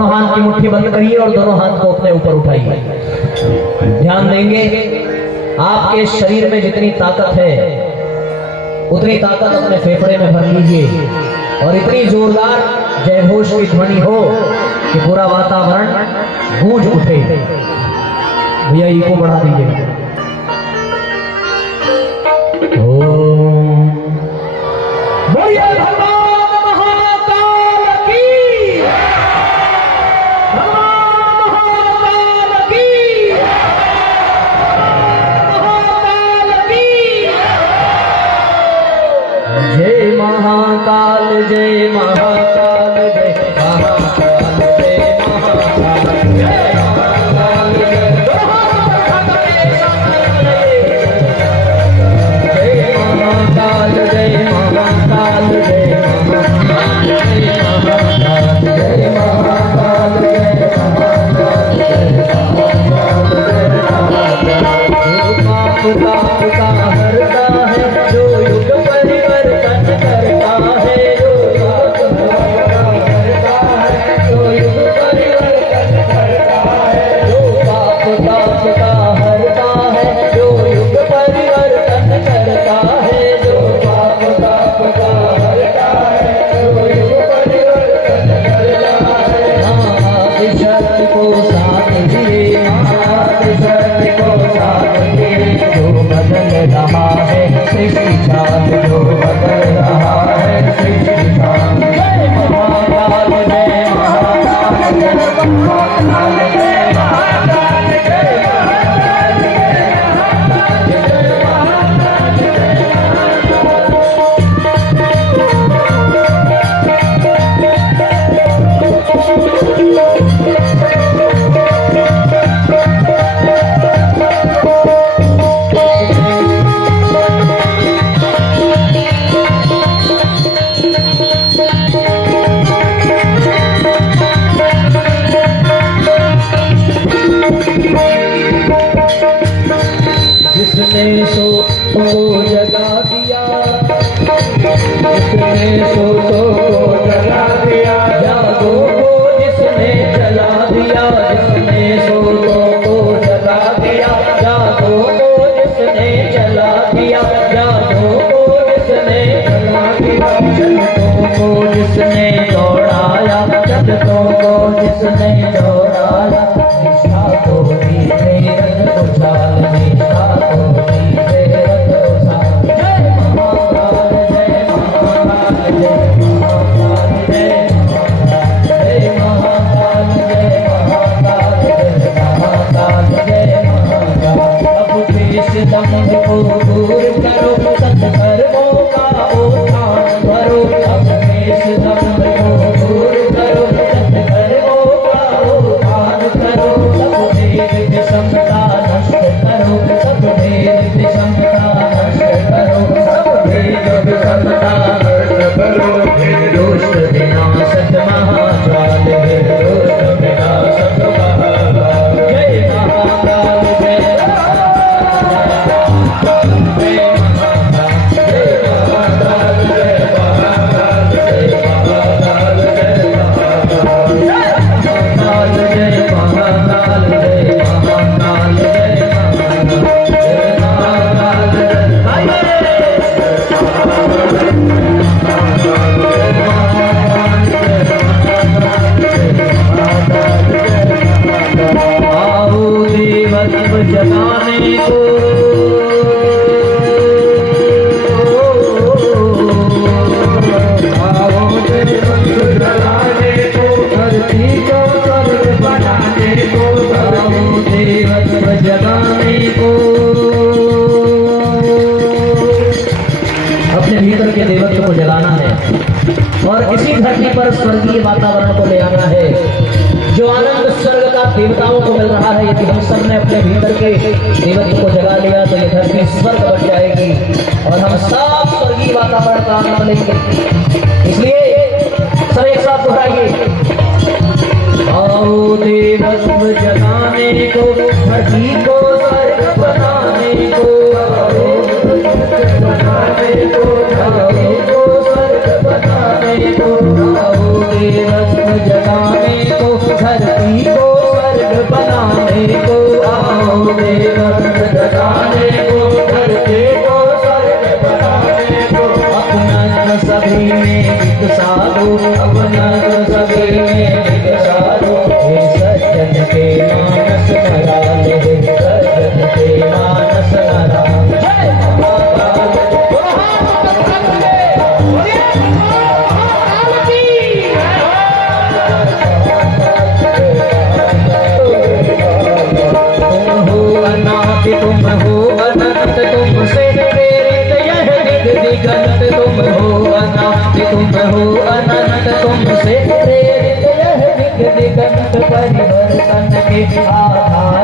दोनों हाथ की मुट्ठी बंद करिए और दोनों हाथ को अपने ऊपर उठाइए। ध्यान देंगे, आपके शरीर में जितनी ताकत है उतनी ताकत अपने फेफड़े में भर लीजिए और इतनी जोरदार जय घोष की ध्वनि हो कि पूरा वातावरण गूंज उठे। भैया इको बढ़ा दीजिए। ओम बोलिए भगवान महाकाल की, भगवान महाकाल की, महाकाल की। जय महाकाल, जय महाकाल, जय महाकाल, जय महाकाल, जय महाकाल, जिसने सो को जगा दिया, जिसने सो को जगा दिया, जागो को जिसने जला दिया, जिसने सो को जगा दिया, जागो को जिसने जला दिया, जागो को जिसने जला दिया, जगतों को जिसने दौड़ाया, जगतों को जिसने दौड़ाया, निशा को भी तेरन उछाल, निशा को भी तेरन उछाल। जय महाकाल, जय महाकाल, जय महाकाल, जय महाकाल, जय महाकाल, जय महाकाल, जय महाकाल। अब देश दंग को दूर करो, सत्कर्मों का उत्थान करो। अब देश दंग को दूर करो, सत्कर्मों का उत्थान करो। सब भेद विषमता नष्ट करो, सब भेद विषमता नष्ट करो, सब भेद विषमता नष्ट करो। दुष्ट विनाशक महाकाल, दुष्ट विनाशक महाकाल। जय महाकाल, जय जगाने को, आओ देवत्व जगाने को, धरती को स्वर्ग बनाने को, आओ देवत्व जगाने को। अपने भीतर के देवत्व को जगाना है और इसी धरती पर स्वर्गीय वातावरण को ले आना है। जो आनंद स्वर्ग का देवताओं को मिल रहा है, यदि हम सब ने अपने भीतर के देवत्व को जगा लिया तो ये धरती स्वर्ग बन जाएगी और हम सब स्वर्गीय वातावरण का आनंद लेंगे। इसलिए सब एक साथ दोहराइए, आओ देवत्व जगाने को, धरती को स्वर्ग बनाने को, बनाने को, धरती को स्वर्ग बनाने को, आओ देवत्व जगाने को, आदि तुम हो अनंत, तुमसे प्रेरित यह दिगंत परिवर्तन के आधार